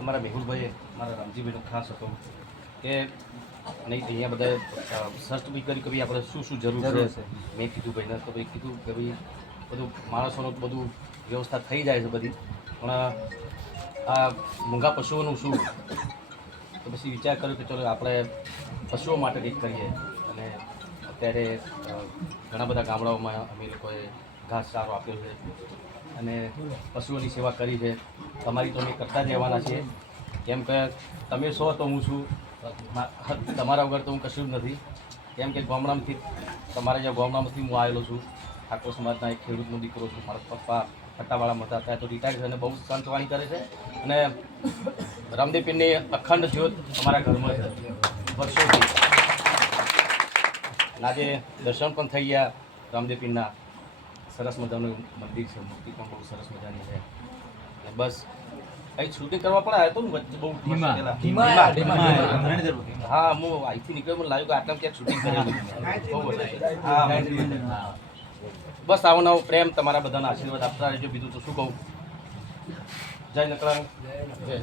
અમારા મેહુલભાઈ મારા રામજીભાઈનો ખાસ હતો કે નહીં અહીંયા બધા સર્ચ બી કરી કે ભાઈ આપણે શું શું જરૂર છે. મેં કીધું ભાઈને તો ભાઈ કીધું કે ભાઈ બધું માણસોનું બધું વ્યવસ્થા થઈ જાય છે બધી, પણ આ મૂંગા પશુઓનું શું? તો પછી વિચાર કર્યો કે ચલો આપણે પશુઓ માટે કંઈક કરીએ. અને અત્યારે ઘણા બધા ગામડાઓમાં અમે લોકોએ ઘાસચારો આપ્યો છે અને પશુઓની સેવા કરી છે. તમારી તો અમે કરતા જ રહેવાના છીએ, કેમ કે તમે છો તો હું છું, તમારા વગર તો હું કશું જ નથી. કેમ કે ગામડામાંથી તમારા જ્યાં ગામડામાંથી હું આવેલો છું, ઠાકોર સમાજના એક ખેડૂતનો દીકરો છું. મારા પપ્પા પટ્ટાવાળામાં હતા, ત્યાં તો રિટાયર છે અને બહુ સંતવાણી કરે છે. અને રામદેવ પીરની અખંડ જ્યોત અમારા ઘરમાં છે વર્ષોથી. આજે દર્શન પણ થઈ ગયા રામદેવ પીરના. સરસ મજાનું મંદિર છે, મૂર્તિ પણ બહુ સરસ મજાની છે. અને બસ અહીં શૂટિંગ કરવા પણ આવ્યો હતો ને વચ્ચે બહુ હા, હું અહીંથી નીકળ્યો, મને લાગ્યું કે આટલા ક્યાંક શૂટિંગ કરેલું. બસ આવો નવો પ્રેમ તમારા બધાના આશીર્વાદ આપતા રહેજો. બીજું તો શું કહું. જય નકળાનું જય.